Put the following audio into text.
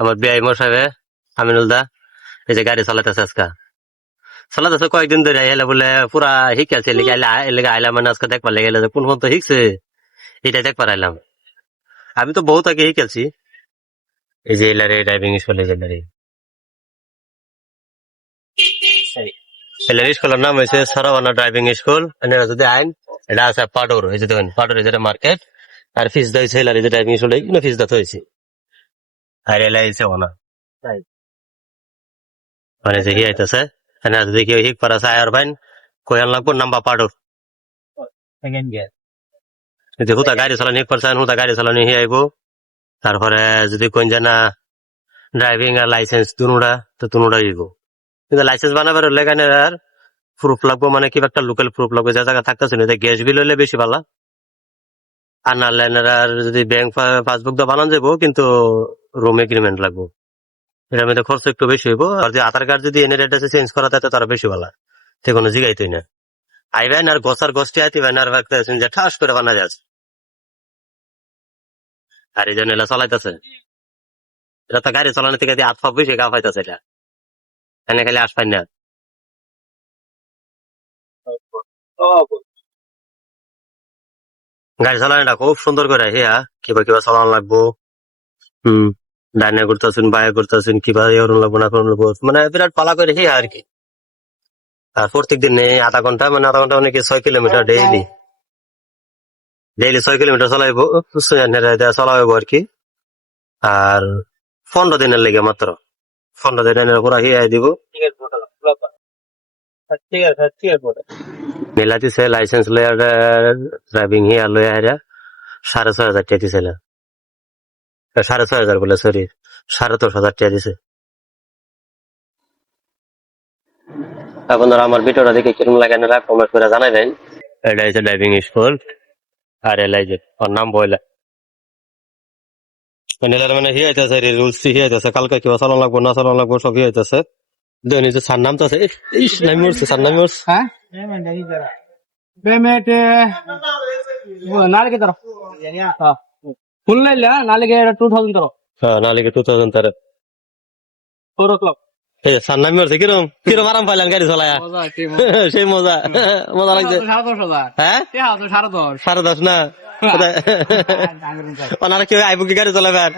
আমার বিআই মশাবে আমিনুল দা এই যে গাড়ি চালাতেছে আজকে চালাতেছে কয়েকদিন ধরে এলে বলে পুরা শিখেছে এলাকা আইলাম মানে আজকে দেখবার লেগে যে কোন পর্যন্ত শিখছে এটা দেখবার আইলাম। আমি তো বহুত আগে শিখেছি এই যে এলারে ড্রাইভিং স্কুল এলারি স্কুলের নাম হয়েছে সরাবানা ড্রাইভিং স্কুল। যদি আইন এটা আছে পাডোর এই যে দেখেন পাডোর এই যে মার্কেট আর ফিস দা হয়েছে এলারি ড্রাইভিং স্কুল ফিস দা হয়েছে আর এলাই ওনা মানে যে কি আইতেছে যদি কেউ হিক পারা চায় আর ভাইন কয়ান লাগবো নাম্বার পাডোর যদি হুতা গাড়ি চালানি হিক পারছেন হুতা গাড়ি চালানি হি আইব। তারপরে যদি কোন জানা ড্রাইভিং আর লাইসেন্স দুনুটা তো দুনুটা দিব কিন্তু লাইসেন্স বানাবার হলে এখানে আর প্রুফ লাগবো মানে কি একটা লোকাল প্রুফ লাগবে যে জায়গা থাকতেছে না গ্যাস বিল হলে বেশি ভালো আর না আর যদি ব্যাংক পাসবুক দা বানান যাবো কিন্তু রুম এগ্রিমেন্ট লাগবো এটার মধ্যে খরচ একটু বেশি হইব। আর যদি আধার কার্ড যদি এনের অ্যাড্রেসে চেঞ্জ করা থাকে তারা বেশি ভালো সে কোনো জিগাইতই না আইবেন আর গোসার গোষ্ঠী আইতেবেন আর ভাবতেছেন যে ঠাস করে বানা যাচ্ছে আর এই জন্য এলা চলাইতেছে এটা তো গাড়ি চালানো থেকে হাত ফাপ বেশি গা পাইতেছে এটা এনে খালি আস পাই না গাড়ি চালানোটা খুব সুন্দর করে হিয়া কিবা কিবা চালানো লাগবো। হম ডাইনে করতেছেন বায়ে করতেছেন কিবা এরম লাগবো না করুন লাগবো মানে বিরাট পালা করে হিয়া আর কি। আর প্রত্যেক দিন আধা ঘন্টা মানে আধা ঘন্টা অনেকে 6 কিলোমিটার ডেইলি 6 কিলোমিটার চালাইবো চালাইবো আর কি। আর 15 দিনের লেগে মাত্র 15 দিনের পুরা হিয়াই দিব মিলাতিছে লাইসেন্স লইয়া ড্রাইভিং হিয়া লইয়া হারা 6,500 টাকা দিছিল 6,500 বলে সরি 10,500 টাকা দিছে। আপনারা আমার ভিডিওটা দেখে কিরকম লাগে না কমেন্ট করে জানাবেন। এটা হচ্ছে ড্রাইভিং স্কুল আর এলাই যে ওর নাম বইলা মানে হিয়াইতেছে রুলস হিয়াইতেছে কালকে কেউ চালান লাগবো না চালান লাগবো সব হিয়াইতেছে যে সার নাম তো আছে নামি উঠছে সার নামি উঠছে নালিকে 2000 তার সার নামি উঠছে কিরম কিরম আরাম পাইলেন গাড়ি চালায়া সেই মজা মজা লাগছে হ্যাঁ 10:30 না ওনারা কেউ আইব কি গাড়ি চালাবেন